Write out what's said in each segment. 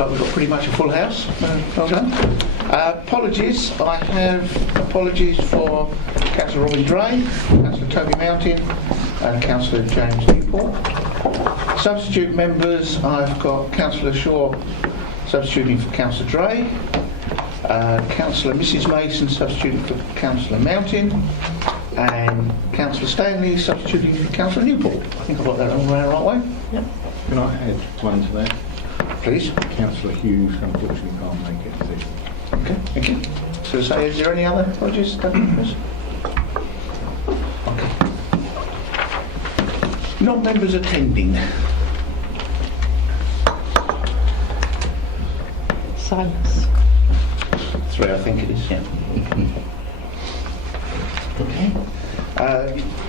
like we've got pretty much a full house. Well done. Apologies. I have apologies for Councillor Robin Dray, Councillor Toby Mountain and Councillor James Newport. Substitute members, I've got Councillor Shaw substituting for Councillor Dray, Councillor Mrs Mason substituting for Councillor Mountain, and Councillor Stanley substituting for Councillor Newport. I think I've got that all around the right way. Yep. Can I add one to that? Please. Councillor Hughes unfortunately can't make it today. Okay, thank you. So, is there any other apologies? Okay. Non-members attending. Silence. 3, I think it is, yeah. Okay.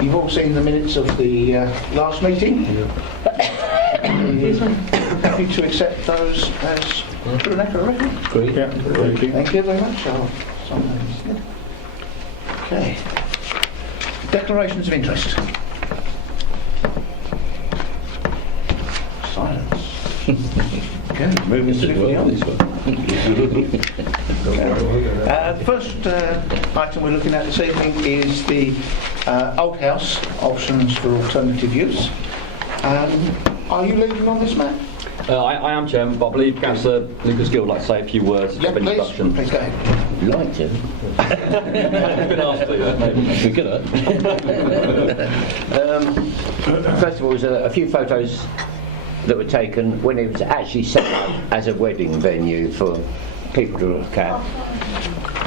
You've all seen the minutes of the last meeting. Happy to accept those as true and accurate record? Great. Yeah. Thank you. Thank you very much. I'll sign those instead. Okay. Declarations of interest. Silence. Okay, moving swiftly on. The first item we're looking at this evening is the Old House options for alternative use. Are you leading on this, Matt? I am, Chairman, but I believe Councillor Lucas Gill would like to say a few words of introduction. Please go ahead. You like to? I've been asked to, maybe. We're good at. First of all, there's a few photos that were taken when it was actually set up as a wedding venue for people to look at.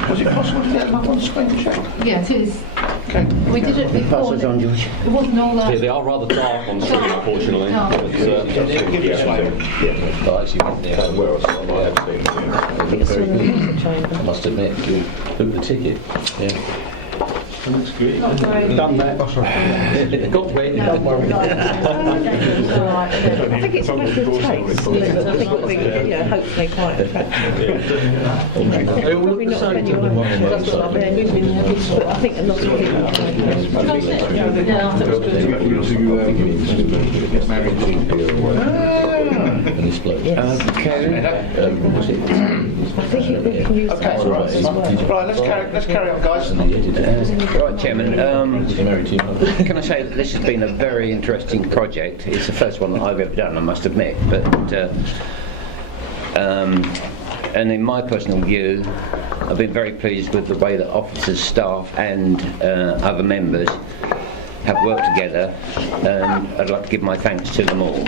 Was it possible to get that on screen to show? Yeah, it is. Okay. We did it before. Pass those on, George. It wasn't all that. Yeah, they are rather dark on screen, unfortunately. No. But, Give it this way. I think it's still in the chamber. I must admit, you booked the ticket. Yeah. Looks great. Not very. Done that. Got ready. No. Don't worry. All right. I think it's a matter of taste. I think it'll be, hopefully quite attractive. Probably not a venue that doesn't love it. I think a lot of people Get married to And this bloke. Yes. Was it? I think we can use that as well. Right, let's carry on, guys. Right, Chairman. Married to you. Can I say that this has been a very interesting project? It's the first one that I've ever done, I must admit. But and in my personal view, I've been very pleased with the way that officers, staff, and other members have worked together. I'd like to give my thanks to them all.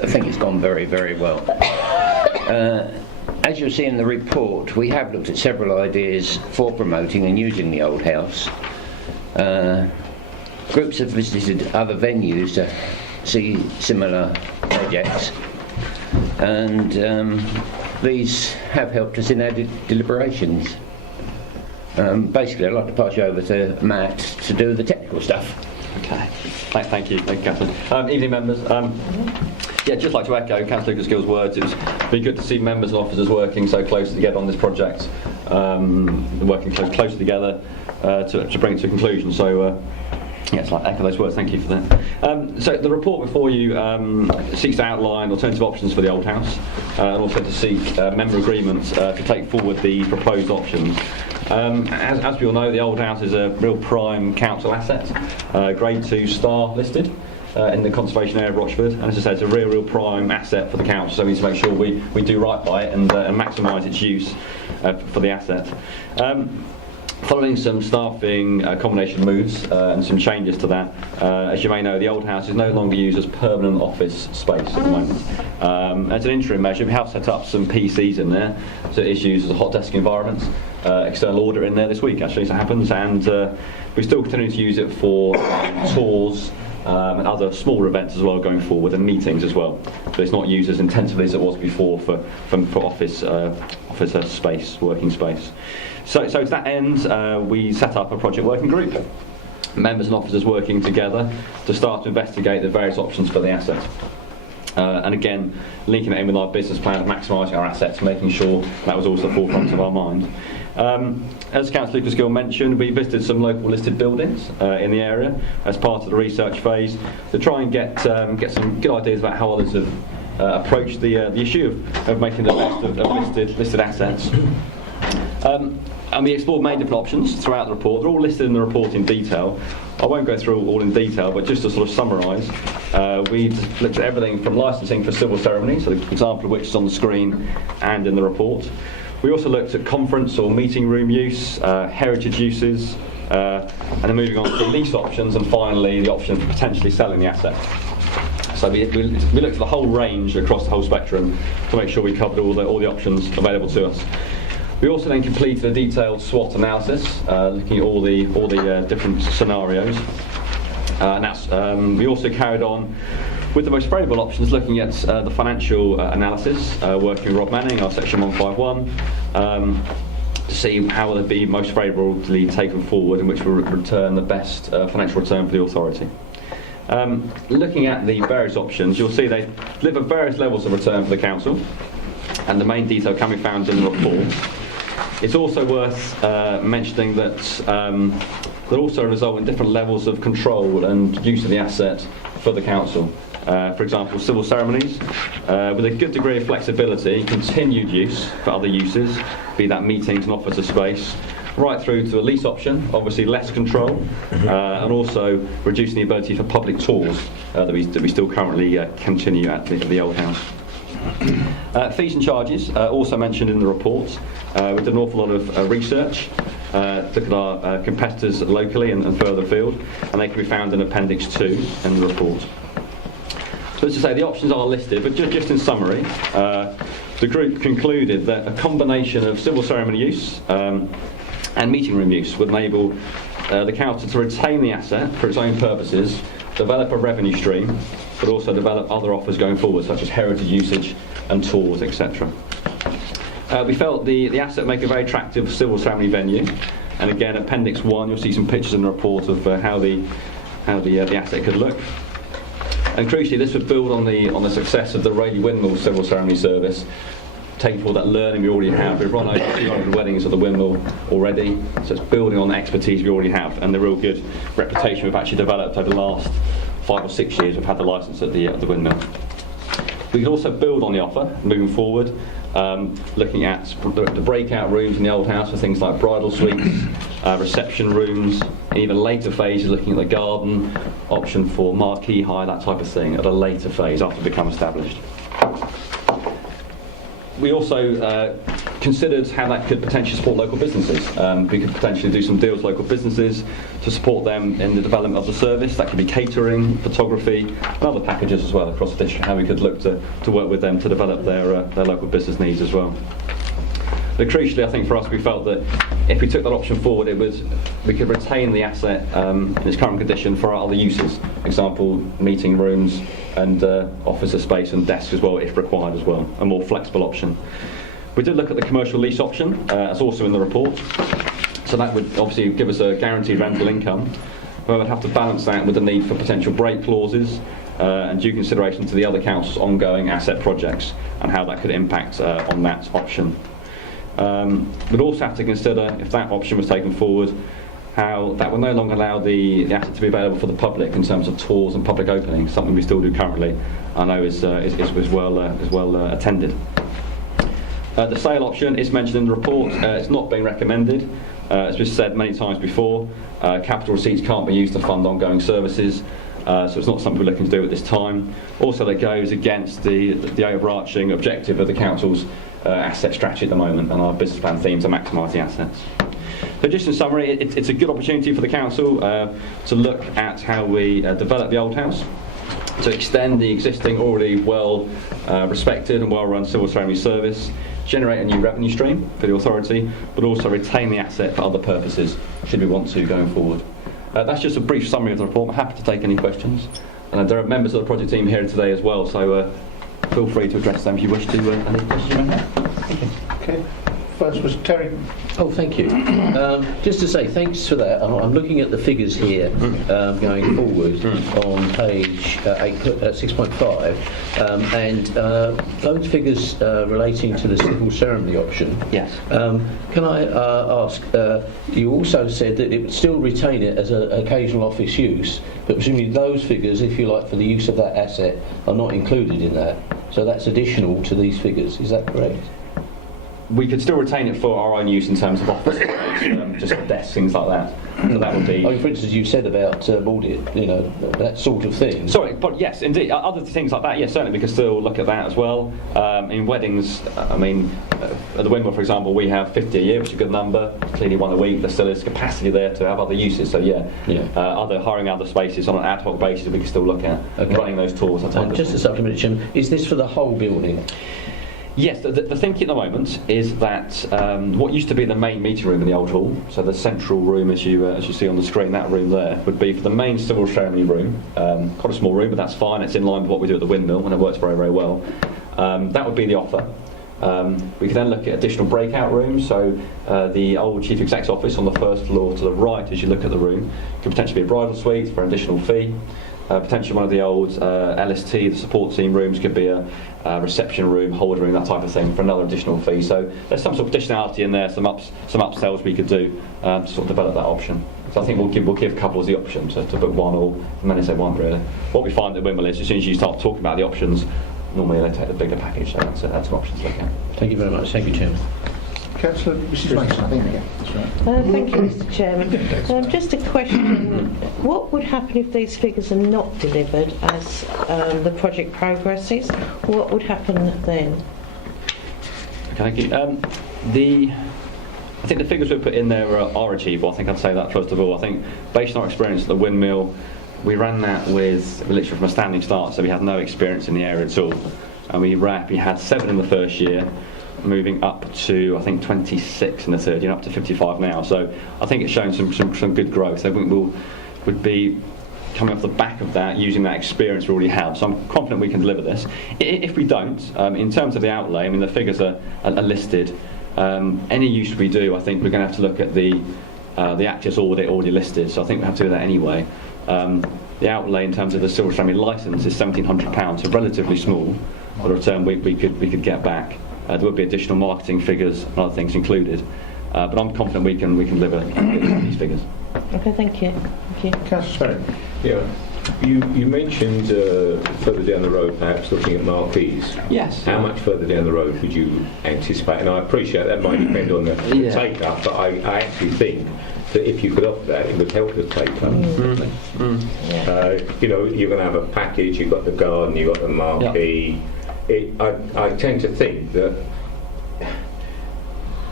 I think it's gone very, very well. As you'll see in the report, we have looked at several ideas for promoting and using the Old House. Groups have visited other venues to see similar projects, and these have helped us in our deliberations. Basically, I'd like to pass you over to Matt to do the technical stuff. Okay. Thank you, Catherine. Evening, members. Yeah, just like to echo Councillor Lucas Gill's words. It's been good to see members and officers working so closely together on this project, working closely together to bring it to a conclusion. So, yes, I'd like to echo those words. Thank you for that. So, the report before you seeks to outline alternative options for the Old House, and also to seek member agreements to take forward the proposed options. As we all know, the Old House is a real prime council asset, Grade 2 star listed in the conservation area of Rochford, and as I said, it's a real prime asset for the council, so we need to make sure we do right by it and maximise its use for the asset. Following some staffing accommodation moves and some changes to that, as you may know, the Old House is no longer used as permanent office space at the moment. As an interim measure, we have set up some PCs in there, so it is used as a hot desk environment. External audit in there this week, actually, as it happens, and we still continue to use it for tours and other smaller events as well going forward, and meetings as well. But it's not used as intensively as it was before for office space, working space. So to that end, we set up a project working group, members and officers working together to start to investigate the various options for the asset. And again, linking it in with our business plan of maximising our assets, making sure that was always the forefront of our mind. As Councillor Lucas Gill mentioned, we visited some local listed buildings in the area as part of the research phase to try and get some good ideas about how others have approached the issue of making the best of listed assets. And we explored many different options throughout the report. They're all listed in the report in detail. I won't go through all in detail, but just to sort of summarise, we looked at everything from licensing for civil ceremonies, so the example of which is on the screen and in the report. We also looked at conference or meeting room use, heritage uses, and then moving on to lease options, and finally the option for potentially selling the asset. So we looked at the whole range across the whole spectrum to make sure we covered all the options available to us. We also then completed a detailed SWOT analysis, looking at all the different scenarios. We also carried on with the most favourable options, looking at the financial analysis, working with Rob Manning, our Section 151, to see how will it be most favourably taken forward and which will return the best financial return for the authority. Looking at the various options, you'll see they deliver various levels of return for the council, and the main detail can be found in the report. It's also worth mentioning that they'll also result in different levels of control and use of the asset for the council. For example, civil ceremonies, with a good degree of flexibility, continued use for other uses, be that meetings and office of space, right through to a lease option, obviously less control, and also reducing the ability for public tours that we still currently continue at the old house. Fees and charges, also mentioned in the report. We did an awful lot of research, looked at our competitors locally and further afield, and they can be found in Appendix 2 in the report. So as I say, the options are listed, but just in summary, the group concluded that a combination of civil ceremony use and meeting room use would enable the council to retain the asset for its own purposes, develop a revenue stream, but also develop other offers going forward, such as heritage usage and tours, etc. We felt the asset make a very attractive civil ceremony venue, and again, Appendix 1, you'll see some pictures in the report of how the asset could look. And crucially, this would build on the success of the Rayleigh Windmill Civil Ceremony Service, taking forward that learning we already have. We've run over 200 weddings at the windmill already, so it's building on the expertise we already have and the real good reputation we've actually developed over the last 5 or 6 years we've had the licence at the windmill. We could also build on the offer moving forward, looking at the breakout rooms in the old house for things like bridal suites, reception rooms, and even later phases looking at the garden, option for marquee hire, that type of thing at a later phase after they become established. We also considered how that could potentially support local businesses. We could potentially do some deals with local businesses to support them in the development of the service. That could be catering, photography, and other packages as well across the district, how we could look to work with them to develop their local business needs as well. But crucially, I think for us, we felt that if we took that option forward, we could retain the asset in its current condition for our other uses. For example, meeting rooms and office space and desks as well, if required as well. A more flexible option. We did look at the commercial lease option, that's also in the report. So that would obviously give us a guaranteed rental income. But we'd have to balance that with the need for potential break clauses and due consideration to the other council's ongoing asset projects and how that could impact on that option. We'd also have to consider, if that option was taken forward, how that would no longer allow the asset to be available for the public in terms of tours and public openings, something we still do currently. I know is well attended. The sale option is mentioned in the report. It's not being recommended. As we've said many times before, capital receipts can't be used to fund ongoing services, so it's not something we're looking to do at this time. Also, that goes against the overarching objective of the council's asset strategy at the moment, and our business plan theme to maximise the assets. So just in summary, it's a good opportunity for the council to look at how we develop the old house, to extend the existing already well respected and well run civil ceremony service, generate a new revenue stream for the authority, but also retain the asset for other purposes should we want to going forward. That's just a brief summary of the report. I'm happy to take any questions. And there are members of the project team here today as well, so feel free to address them if you wish to. Any questions you may have? Thank you. Okay. First was Terry. Oh, thank you. Just to say thanks for that. I'm looking at the figures here going forward on page 6.5, and those figures relating to the civil ceremony option. Yes. Can I ask, you also said that it would still retain it as an occasional office use, but presumably those figures, if you like, for the use of that asset are not included in that? So that's additional to these figures, is that correct? We could still retain it for our own use in terms of office space, just desks, things like that. So that would be. I mean, for instance, you said about audit, that sort of thing. Sorry, but yes, indeed. Other things like that, yes, certainly we can still look at that as well. In weddings, at the Windmill, for example, we have 50 a year, which is a good number. Clearly, one a week. There still is capacity there to have other uses. So other hiring other spaces on an ad hoc basis, we can still look at running those tours. And just a supplement, Jim, is this for the whole building? Yes, the thinking at the moment is that what used to be the main meeting room in the old hall, so the central room as you see on the screen, that room there, would be for the main civil ceremony room. Quite a small room, but that's fine. It's in line with what we do at the Windmill, and it works very, very well. That would be the offer. We could then look at additional breakout rooms, so the old Chief Exec's office on the first floor to the right as you look at the room could potentially be a bridal suite for an additional fee. Potentially one of the old LST, the support team rooms, could be a reception room, hold room, that type of thing for another additional fee. So there's some sort of additionality in there, some upsells we could do to sort of develop that option. So I think we'll give couples the option to book one or many say one really. What we find at Windmill is as soon as you start talking about the options, normally they take the bigger package, so that's an option to look at. Thank you very much. Thank you, Chairman. Councillor Mrs Mason, I think. Yeah, that's right. Thank you, Mr. Chairman. Just a question. What would happen if these figures are not delivered as the project progresses? What would happen then? Okay, thank you. I think the figures we put in there are achievable. I think I'd say that first of all. I think based on our experience at the Windmill, we ran that with literally from a standing start, so we had no experience in the area at all. And we had 7 in the first year, moving up to I think 26 in the third year, up to 55 now. So I think it's shown some good growth. I think would be coming off the back of that, using that experience we already have. So I'm confident we can deliver this. If we don't, in terms of the outlay, I mean the figures are listed. Any use we do, I think we're going to have to look at the Actis audit already listed. So I think we have to do that anyway. The outlay in terms of the Silver Ceremony licence is £1,700, so relatively small. For the return we could get back. There would be additional marketing figures and other things included, but I'm confident we can deliver these figures. Okay, thank you. Councillor Sperry. Yeah, you mentioned further down the road perhaps looking at marquees. Yes. How much further down the road would you anticipate? And I appreciate that might depend on the take-up, but I actually think that if you could offer that, it would help the take-up. You're going to have a package, you've got the garden, you've got the marquee. I tend to think that,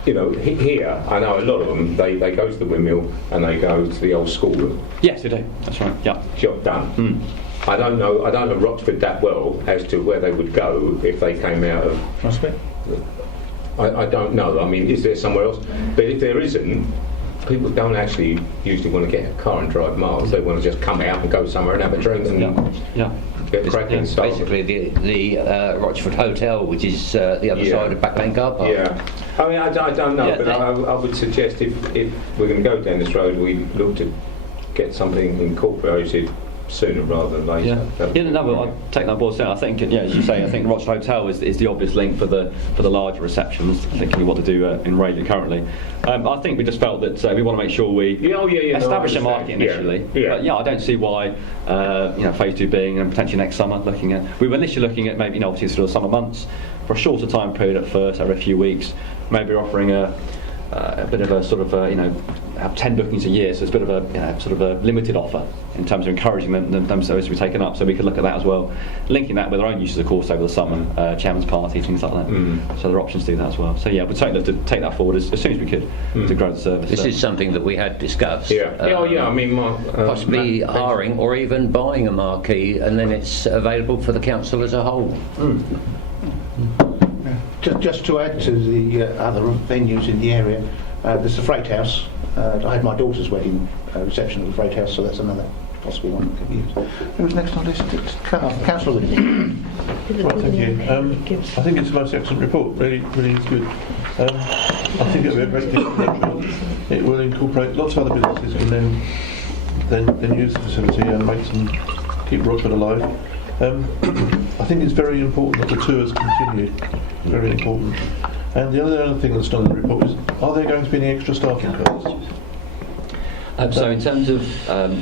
here, I know a lot of them, they go to the Windmill and they go to the old schoolroom. Yes, they do. That's right. Yeah. Job done. I don't know Roxford that well as to where they would go if they came out of... Prospect? I don't know. I mean, is there somewhere else? But if there isn't, people don't actually usually want to get a car and drive miles. They want to just come out and go somewhere and have a drink and get cracking. It's basically the Rochford Hotel, which is the other side of Back Lane Car Park. Yeah. I mean, I don't know, but I would suggest if we're going to go down this road, we look to get something incorporated sooner rather than later. I'll take that board down. I think, as you say, I think Rochford Hotel is the obvious link for the larger receptions, particularly what they do in Rayleigh currently. I think we just felt that we want to make sure we establish a market initially. But I don't see why phase 2 being and potentially next summer we were initially looking at maybe obviously sort of summer months for a shorter time period at first, every few weeks, maybe offering a bit of a sort of have 10 bookings a year, so it's a bit of a sort of a limited offer in terms of encouraging them so as to be taken up. So we could look at that as well, linking that with our own uses of course over the summer, chairman's parties, things like that. So there are options to do that as well. So we'd to take that forward as soon as we could to grow the service. This is something that we had discussed. I mean, possibly hiring or even buying a marquee, and then it's available for the council as a whole. Just to add to the other venues in the area, there's the Freight House. I had my daughter's wedding reception at the Freight House, so that's another possibly one that could be used. Who's next on the list? It's Councillor Williams. Right, thank you. I think it's a most excellent report, really is good. I think it'll be a great thing for Rochford. It will incorporate lots of other businesses and then use the facility and keep Rochford alive. I think it's very important that the tours continue, very important. And the other thing that's done in the report is, are there going to be any extra staffing costs? So in terms of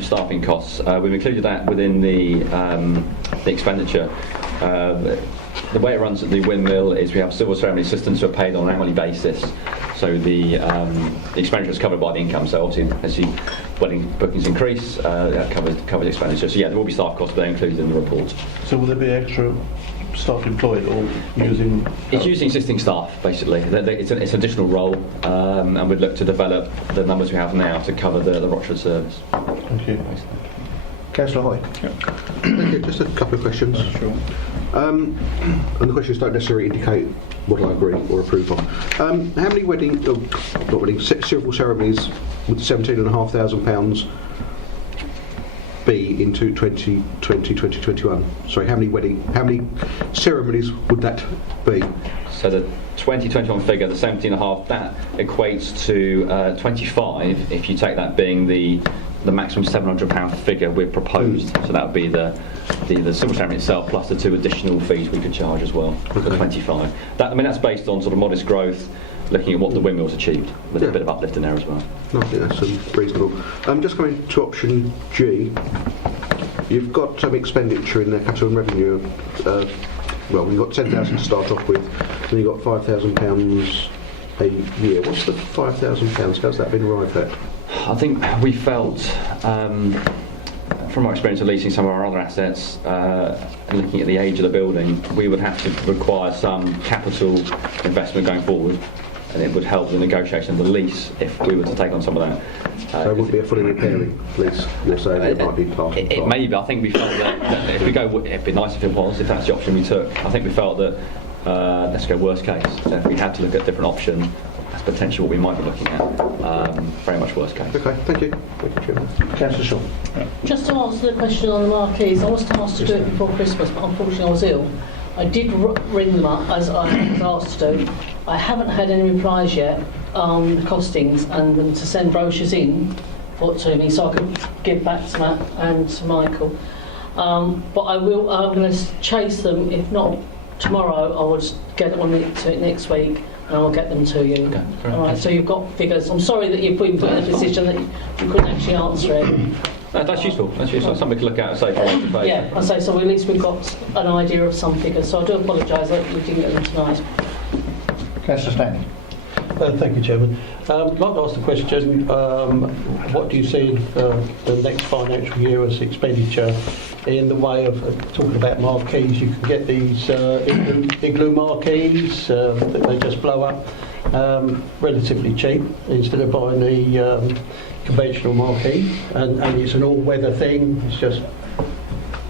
staffing costs, we've included that within the expenditure. the way it runs at the windmill is we have civil ceremony assistants who are paid on an hourly basis. So the expenditure is covered by the income. So obviously, as the wedding bookings increase, that covers expenditure. So yeah, there will be staff costs, but they're included in the report. So will there be extra staff employed or using? It's using existing staff, basically. It's an additional role, and we'd look to develop the numbers we have now to cover the Rochford service. Thank you. Councillor Hoy. Thank you. Just a couple of questions. Sure. And the questions don't necessarily indicate what I agree or approve of. How many civil ceremonies would £17,500 be into 2020-2021? Sorry, how many ceremonies would that be? So the 2021 figure, the 17.5, that equates to 25 if you take that being the maximum £700 figure we've proposed. So that would be the civil ceremony itself plus the 2 additional fees we could charge as well. Okay. The 25. That's based on sort of modest growth, looking at what the windmill's achieved, with a bit of uplift in there as well. No, I think that's reasonable. Just coming to option G, you've got some expenditure in there, capital and revenue. Well, you've got 10,000 to start off with, then you've got £5,000 a year. What's the £5,000? How's that been arrived at? I think we felt, from our experience of leasing some of our other assets, and looking at the age of the building, we would have to require some capital investment going forward, and it would help the negotiation of the lease if we were to take on some of that. So it would be a fully repairing lease, you're saying it might be part and It part. may be. I think we felt that if we go, it'd be nice if it was, if that's the option we took. I think we felt that, let's go worst case. So if we had to look at a different option, that's potentially what we might be looking at. Very much worst case. Okay, thank you. Thank you, Chairman. Councillor Shaw. Just to answer the question on the marquees, I was tasked to do it before Christmas, but unfortunately I was ill. I did ring them up as I was asked to. I haven't had any replies yet on the costings and them to send brochures in to me so I can give back to Matt and to Michael. But I'm going to chase them. If not tomorrow, I will get on to it next week and I'll get them to you. Okay, All right, so you've got figures. I'm sorry that you've been put in a position that you couldn't actually answer it. That's useful. That's useful. Something to look at and say for face. Yeah, I say so. At least we've got an idea of some figures. So I do apologise that we didn't get them tonight. Councillor Stanley. Thank you, Chairman. I'd like to ask the question, what do you see in the next financial year as expenditure in the way of talking about marquees? You can get these igloo marquees that they just blow up relatively cheap instead of buying the conventional marquee, and it's an all-weather thing. It's just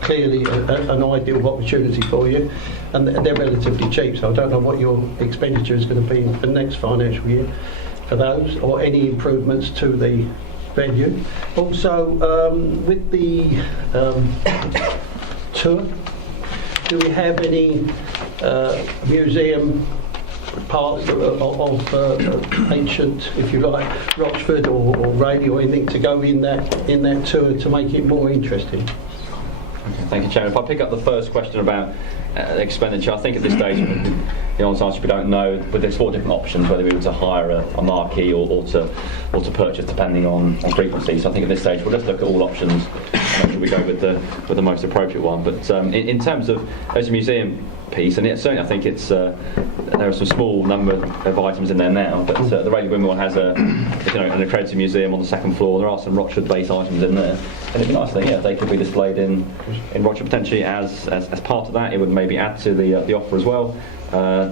clearly an ideal opportunity for you, and they're relatively cheap, so I don't know what your expenditure is going to be for next financial year for those, or any improvements to the venue. Also, with the tour, do we have any museum parts of ancient, if you like, Rochford or Raleigh or anything to go in that tour to make it more interesting? Okay, thank you, Chairman. If I pick up the first question about expenditure, I think at this stage, the honest answer, we don't know. But there's 4 different options whether we were to hire a marquee or to purchase, depending on frequency. So I think at this stage we'll just look at all options and make sure we go with the most appropriate one. But in terms of as a museum piece, and certainly I think it's there are some small number of items in there now, but the Raleigh Windmill has an accredited museum on the 2nd floor. There are some Rochford-based items in there, and it'd be nice if they could be displayed in Rochford potentially as part of that. It would maybe add to the offer as well,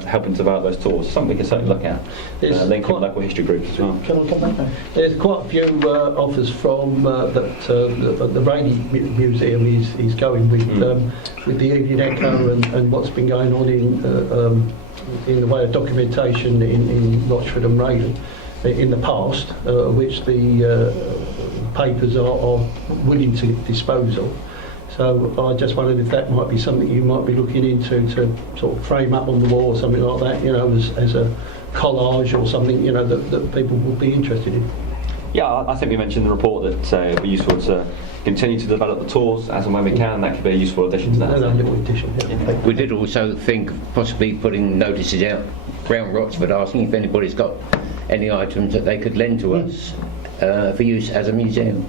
helping to develop those tours. Something we can certainly look at. Linking local history groups as well. Can I come back? There's quite a few offers from that the Raleigh Museum is going with the Evening Echo and what's been going on in the way of documentation in Rochford and Raleigh in the past, which the papers are willing to dispose of. So I just wondered if that might be something you might be looking into to sort of frame up on the wall or something like that, as a collage or something, that people would be interested in. Yeah, I think we mentioned in the report that it would be useful to continue to develop the tours as and when we can. That could be a useful addition to that. No, little addition. Yeah. We did also think of possibly putting notices out around Rochford asking if anybody's got any items that they could lend to us for use as a museum.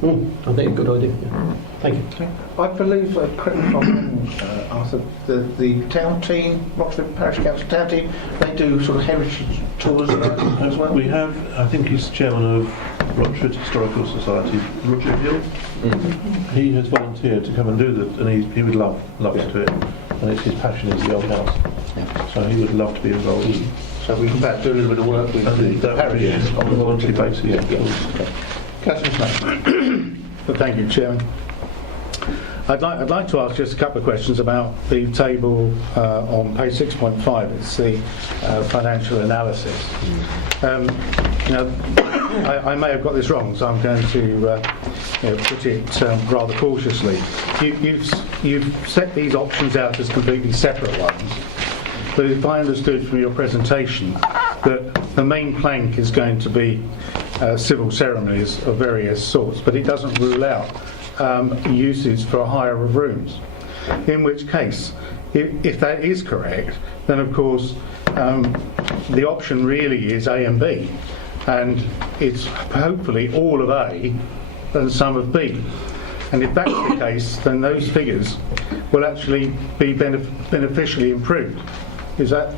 I think a good idea. Yeah. Thank you. I believe, correct me if I'm wrong, Arthur, the town team, Roxford Parish Council town team, they do sort of heritage tours as well? We have, I think he's chairman of Rochford Historical Society, Roger Hill. He has volunteered to come and do that, and he would love to do it. And it's his passion is the old house. So he would love to be involved. So we can perhaps do a little bit of work with the parishes on a voluntary basis. Yeah. Councillor Smith. Well, thank you, Chairman. I'd like to ask just a couple of questions about the table on page 6.5. It's the financial analysis. I may have got this wrong, so I'm going to put it rather cautiously. You've set these options out as completely separate ones. But if I understood from your presentation that the main plank is going to be civil ceremonies of various sorts, but it doesn't rule out uses for a hire of rooms. In which case, if that is correct, then of course the option really is A and B, and it's hopefully all of A and some of B. And if that's the case, then those figures will actually be beneficially improved. Is that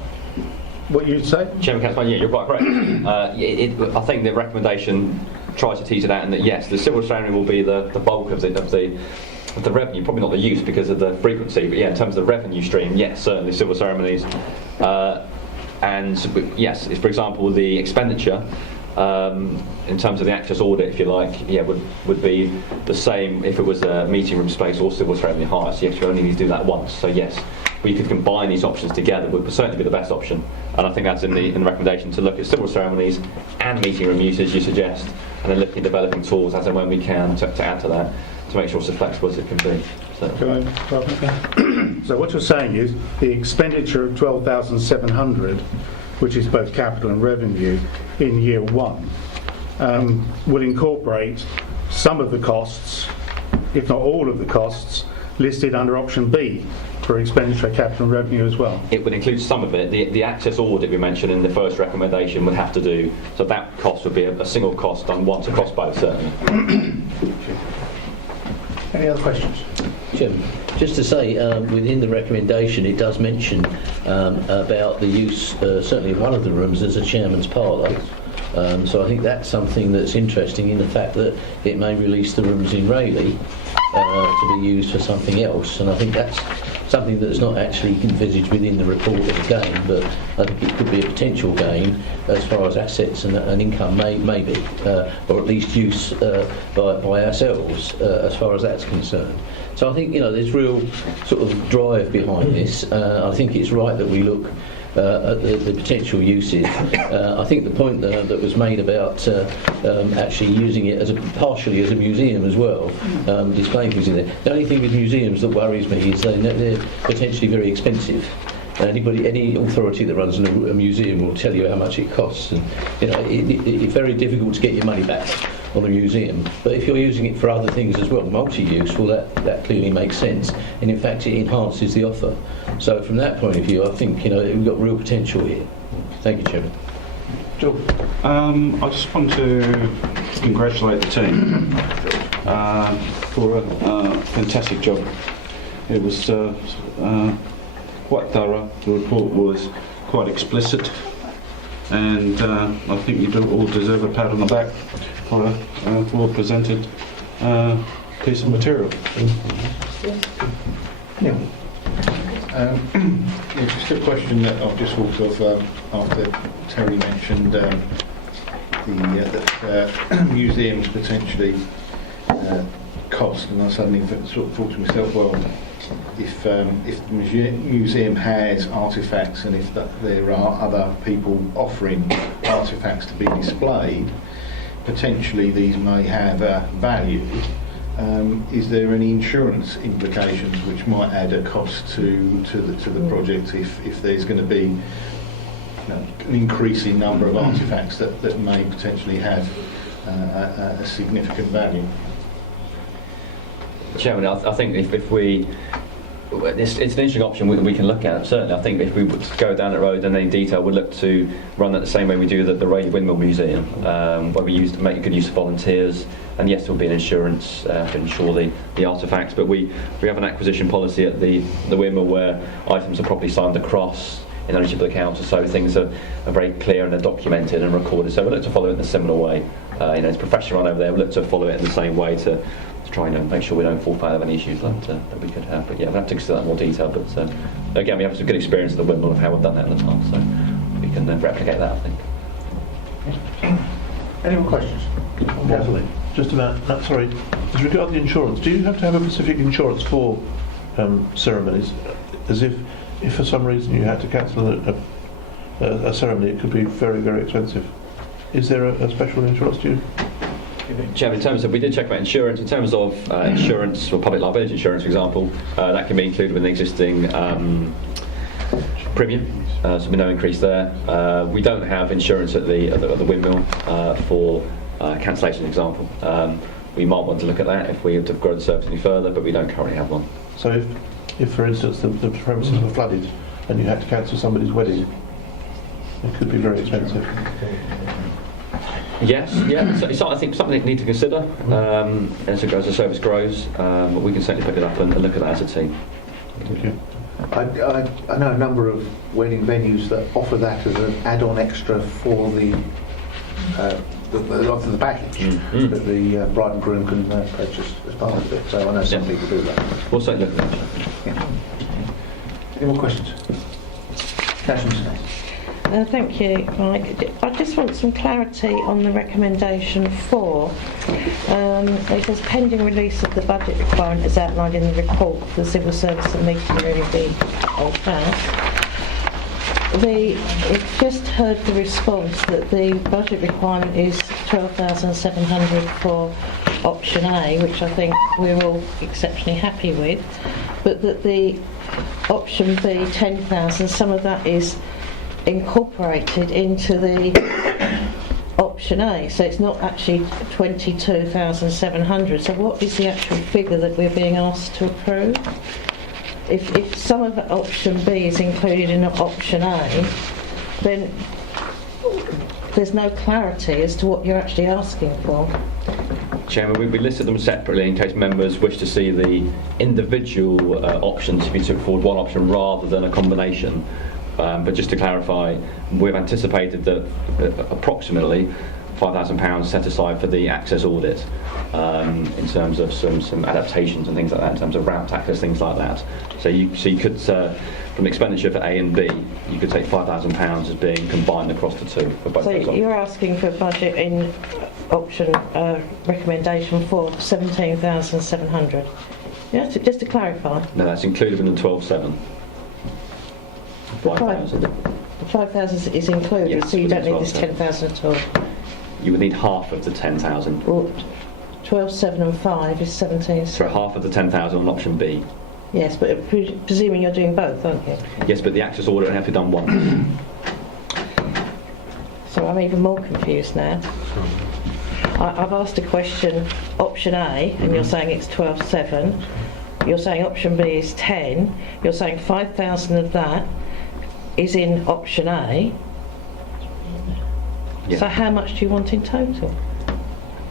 what you'd say? Chairman Councillor, yeah, you're quite correct. I think the recommendation tries to tease it out, and that yes, the civil ceremony will be the bulk of the revenue, probably not the use because of the frequency, but yeah, in terms of the revenue stream, yes, certainly civil ceremonies. And yes, for example, the expenditure in terms of the access audit, if you like, yeah, would be the same if it was a meeting room space or civil ceremony hire. So yes, you only need to do that once. So yes, we could combine these options together would certainly be the best option. And I think that's in the recommendation, to look at civil ceremonies and meeting room use as you suggest, and then looking at developing tools as and when we can to add to that, to make sure it's as flexible as it can be. So what you're saying is the expenditure of 12,700, which is both capital and revenue, in year one, will incorporate some of the costs, if not all of the costs, listed under option B for expenditure, capital and revenue as well. It would include some of it. The access audit we mentioned in the first recommendation would have to do, so that cost would be a single cost done once across both, certainly. Any other questions? Jim, just to say, within the recommendation it does mention about the use, certainly of one of the rooms as a chairman's parlour. So I think that's something that's interesting in the fact that it may release the rooms in Rayleigh to be used for something else, and I think that's something that's not actually envisaged within the report as a gain, but I think it could be a potential gain as far as assets and income may be, or at least use by ourselves as far as that's concerned. So I think there's real sort of drive behind this. I think it's right that we look at the potential uses. I think the point that was made about actually using it partially as a museum as well, displaying things in there. The only thing with museums that worries me is they're potentially very expensive. Any authority that runs a museum will tell you how much it costs, and it's very difficult to get your money back on a museum. But if you're using it for other things as well, multi-use, well, that clearly makes sense, and in fact it enhances the offer. So from that point of view, I think we've got real potential here. Thank you, Chairman. Joe. I just want to congratulate the team for a fantastic job. It was quite thorough. The report was quite explicit, and I think you all deserve a pat on the back for a presented piece of material. Yeah. Just a question that I've just thought of after Terry mentioned that museums potentially cost, and I suddenly sort of thought to myself, well, if the museum has artefacts, and if there are other people offering artefacts to be displayed, potentially these may have value. Is there any insurance implications which might add a cost to the project if there's going to be an increasing number of artefacts that may potentially have a significant value? Chairman, I think if we It's an interesting option we can look at, certainly. I think if we would go down that road in any detail, we'd look to run that the same way we do the Rayleigh Windmill Museum, where we make good use of volunteers. And yes, there will be an insurance to insure the artefacts, but we have an acquisition policy at the windmill where items are properly signed across in ownership of the council, so things are very clear and they're documented and recorded. So we look to follow it in a similar way. It's professional run over there. We look to follow it in the same way to try and make sure we don't fall foul of any issues that we could have. But yeah, we'll have to consider that in more detail. But again, we have some good experience at the windmill of how we've done that in the past, so we can replicate that, I think. Any more questions? Just about, sorry, as regard the insurance, do you have to have a specific insurance for ceremonies? As if for some reason you had to cancel a ceremony, it could be very, very expensive. Is there a special insurance to you? Chairman, in terms of, we did check about insurance. In terms of insurance, for public liability insurance, for example, that can be included with the existing premium. So there's no increase there. We don't have insurance at the windmill for cancellation, for example. We might want to look at that if we were to grow the service any further, but we don't currently have one. So if for instance, the premises were flooded and you had to cancel somebody's wedding, it could be very expensive. Yes, yeah. It's I think something we need to consider as the service grows. But we can certainly pick it up and look at that as a team. Thank you. I know a number of wedding venues that offer that as an add-on extra for the package that the bride and groom can purchase as part of it. So I know some people do that. We'll certainly look at that. Yeah. Any more questions? Councillor Smith. Thank you, Mike. I just want some clarity on the recommendation 4. It says pending release of the budget requirement as outlined in the report for the civil service and meeting room of the Old House. We've just heard the response that the budget requirement is 12,700 for option A, which I think we're all exceptionally happy with, but that the option B, 10,000, some of that is incorporated into the option A, so it's not actually 22,700. So what is the actual figure that we're being asked to approve? If some of option B is included in option A, then there's no clarity as to what you're actually asking for. Chairman, we listed them separately in case members wish to see the individual options if you took forward one option rather than a combination. But just to clarify, we've anticipated that approximately £5,000 set aside for the access audit in terms of some adaptations and things like that, in terms of ramp access, things like that. So you could, from expenditure for A and B, you could take £5,000 as being combined across the two. For both so those you're asking for a budget in option recommendation 4, 17,700. Yeah, just to clarify. No, that's included in the 12,700. The 5,000 is included, yes, so you don't need this 12,700. 10,000 at all. You would need half of the 10,000. Well, 12,700 and 5 is 17,700. So half of the 10,000 on option B. Yes, but presuming you're doing both, aren't you? Yes, but the access audit only have to be done once. So I'm even more confused now. I've asked a question, option A, and you're saying it's 12,700. You're saying option B is 10. You're saying 5,000 of that is in option A. Yeah. So how much do you want in total?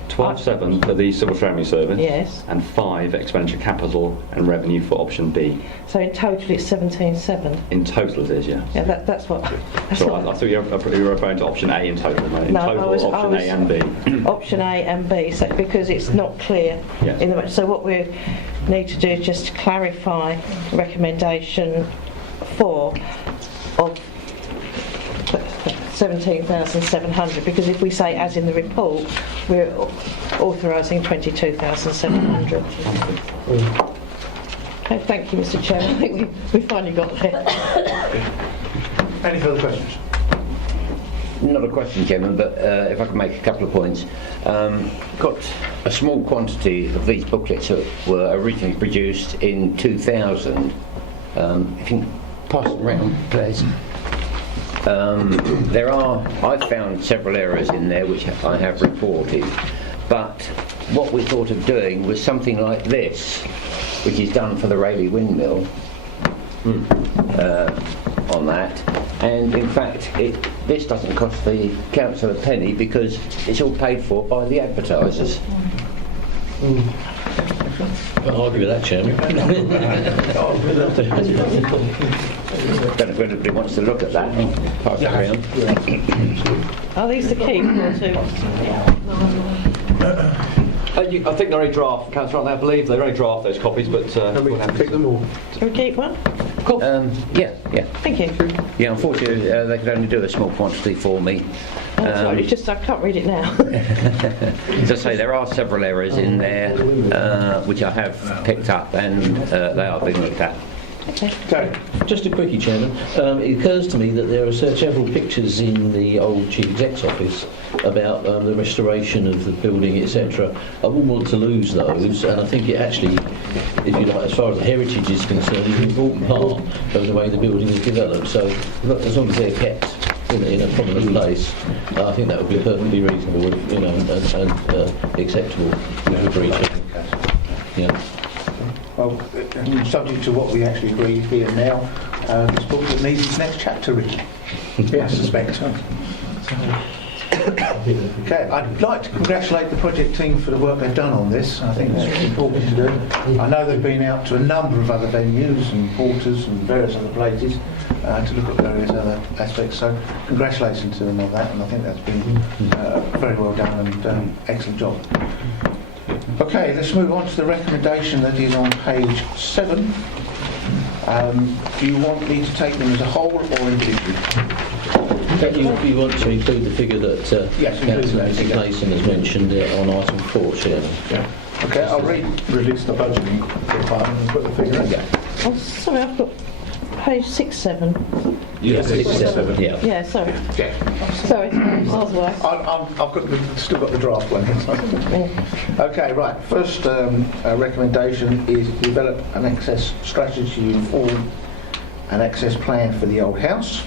12,700 for the civil ceremony service. Yes. And 5 expenditure capital and revenue for option B. So in total it's 17,700. In total it is, yeah. Yeah, that's what. That's So what I thought you were referring to option A in total. No, in total, option A and B. Option A and B, so because it's not clear. Yes. So what we need to do is just clarify recommendation 4 of 17,700, because if we say as in the report, we're authorising 22,700. Okay, thank you, Mr. Chairman. I think we finally got there. Any further questions? Not a question, Chairman, but if I can make a couple of points. Got a small quantity of these booklets that were originally produced in 2000. If you can pass it around, please. I've found several errors in there which I have reported, but what we thought of doing was something like this, which is done for the Rayleigh Windmill, on that. And in fact, this doesn't cost the council a penny because it's all paid for by the advertisers. I'll argue with that, Chairman. Don't know if anybody wants to look at that. Pass it around. Are these the key or two? I think they're only draft, Councillor, aren't they? I believe they're only draft, those copies, but Can we we'll have take them all? Shall we keep one? Yeah. Thank you. Yeah, unfortunately, they could only do a small quantity for me. Sorry, it's just I can't read it now. As I say, there are several errors in there which I have picked up, and they are being looked at. Okay. Just a quickie, Chairman. It occurs to me that there are several pictures in the old Chief Exec's office about the restoration of the building, etc. I wouldn't want to lose those, and I think it actually, if you like, as far as the heritage is concerned, is an important part of the way the building is developed. So as long as they're kept in a prominent place, I think that would be perfectly reasonable, and acceptable with Breach. Yeah. Well, subject to what we actually agreed here now, this book that needs its next chapter written, I suspect. Okay, I'd like to congratulate the project team for the work they've done on this. I think it's really important to do. I know they've been out to a number of other venues and porters and various other places to look at various other aspects. So congratulations to them on that, and I think that's been very well done and excellent job. Okay, let's move on to the recommendation that is on page 7. Do you want me to take them as a whole or individually? You want to include the figure that Councillor Mason has mentioned on item 4, Chairman? Yeah. Okay, I'll Release the budgeting department and put the figure in. Oh, sorry, I've got page 6, 7. Yes, 6, 7. Yeah. Yeah, sorry. Yeah. Sorry, miles away. I've still got the draft one. Okay, right. First recommendation is to develop an access strategy and form an access plan for the old house.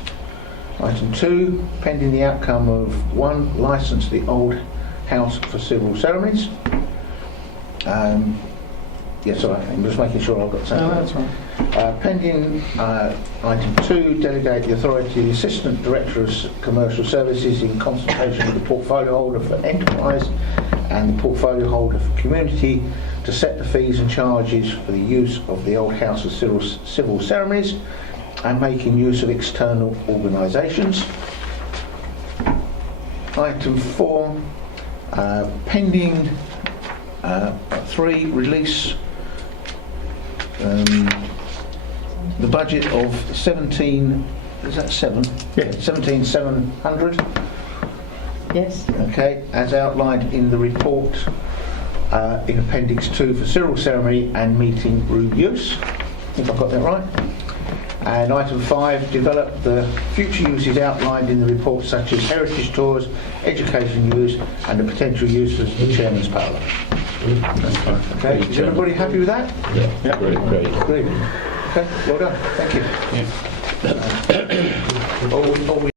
Item 2, pending the outcome of 1, licence the old house for civil ceremonies. Yes, sorry, I'm just making sure I've got something. No, that's right. Pending item 2, delegate the authority to the Assistant Director of Commercial Services in consultation with the portfolio holder for enterprise and the portfolio holder for community to set the fees and charges for the use of the old house of civil ceremonies and making use of external organisations. Item 4, pending 3, release the budget of 17, is that 7? Yeah. 17,700. Yes. Okay, as outlined in the report in Appendix 2 for civil ceremony and meeting room use. I think I've got that right. And item 5, develop the future uses outlined in the report such as heritage tours, education use and the potential uses of the Chairman's Parlour. Okay, is everybody happy with that? Yeah. Great. Great. Okay, well done. Thank you. Yeah. All we